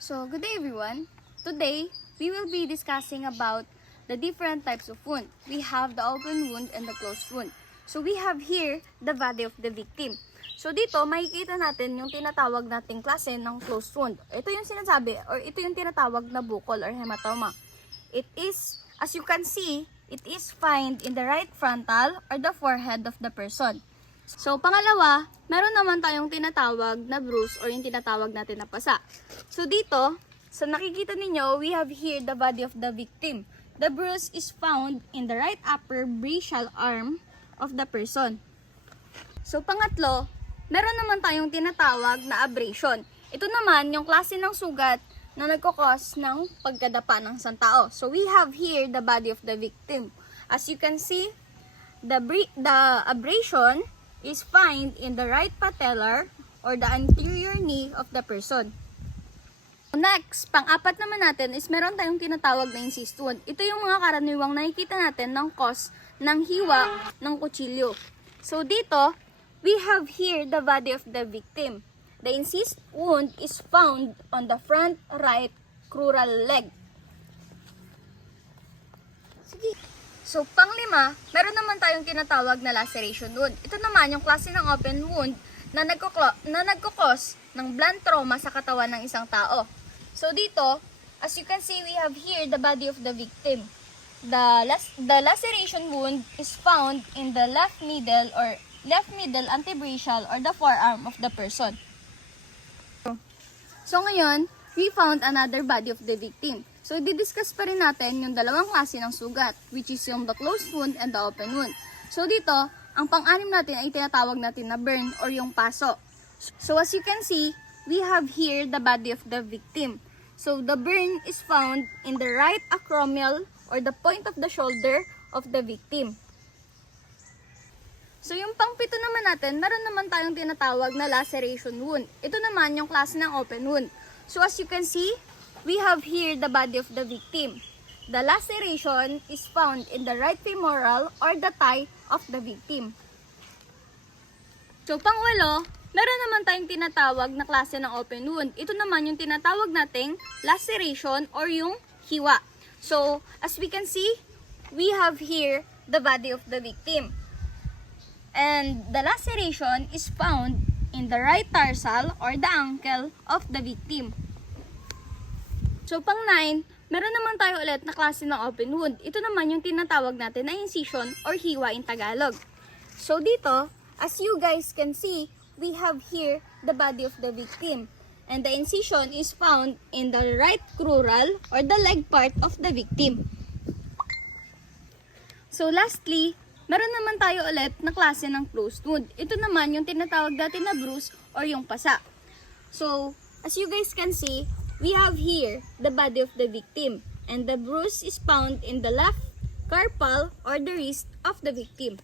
So, good day everyone. Today, we will be discussing about the different types of wound. We have the open wound and the closed wound. So, we have here the body of the victim. So, dito, makikita natin yung tinatawag nating klase ng closed wound. Ito yung sinasabi, or ito yung tinatawag na bukol or hematoma. It is, as you can see, it is found in the right frontal or the forehead of the person. So, pangalawa, meron naman tayong tinatawag na bruise or yung tinatawag natin na pasa. So, dito, sa nakikita ninyo, we have here the body of the victim. The bruise is found in the right upper brachial arm of the person. So, pangatlo, meron naman tayong tinatawag na abrasion. Ito naman yung klase ng sugat na nagkakos ng pagkadapa ng isang tao. So, we have here the body of the victim. As you can see, the abrasion is found in the right patellar or the anterior knee of the person. Next, pang-apat naman natin is meron tayong tinatawag na incised wound. Ito yung mga karaniwang nakikita natin ng cause ng hiwa ng kutsilyo. So dito, we have here the body of the victim. The incised wound is found on the front right crural leg. Sige. So, panglima, meron naman tayong tinatawag na laceration wound. Ito naman yung klase ng open wound na nagkukos ng blunt trauma sa katawan ng isang tao. So, dito, as you can see, we have here the body of the victim. The laceration wound is found in the left middle antebrachial or the forearm of the person. So, ngayon, we found another body of the victim. So, didiscuss pa rin natin yung dalawang klase ng sugat, which is yung the closed wound and the open wound. So, dito, ang pang-anim natin ay tinatawag natin na burn or yung paso. So, as you can see, we have here the body of the victim. So, the burn is found in the right acromial or the point of the shoulder of the victim. So, yung pang-pito naman natin, meron naman tayong tinatawag na laceration wound. Ito naman yung klase ng open wound. So, as you can see, we have here the body of the victim. The laceration is found in the right femoral or the thigh of the victim. So, pangwalo, meron naman tayong tinatawag na klase ng open wound. Ito naman yung tinatawag nating laceration or yung hiwa. So, as we can see, we have here the body of the victim. And the laceration is found in the right tarsal or the ankle of the victim. So, pang-9, meron naman tayo ulit na klase ng open wound. Ito naman yung tinatawag natin na incision or hiwa in Tagalog. So, dito, as you guys can see, we have here the body of the victim. And the incision is found in the right crural or the leg part of the victim. So, lastly, meron naman tayo ulit na klase ng closed wound. Ito naman yung tinatawag natin na bruise or yung pasa. So, as you guys can see, we have here the body of the victim, and the bruise is found in the left carpal or the wrist of the victim.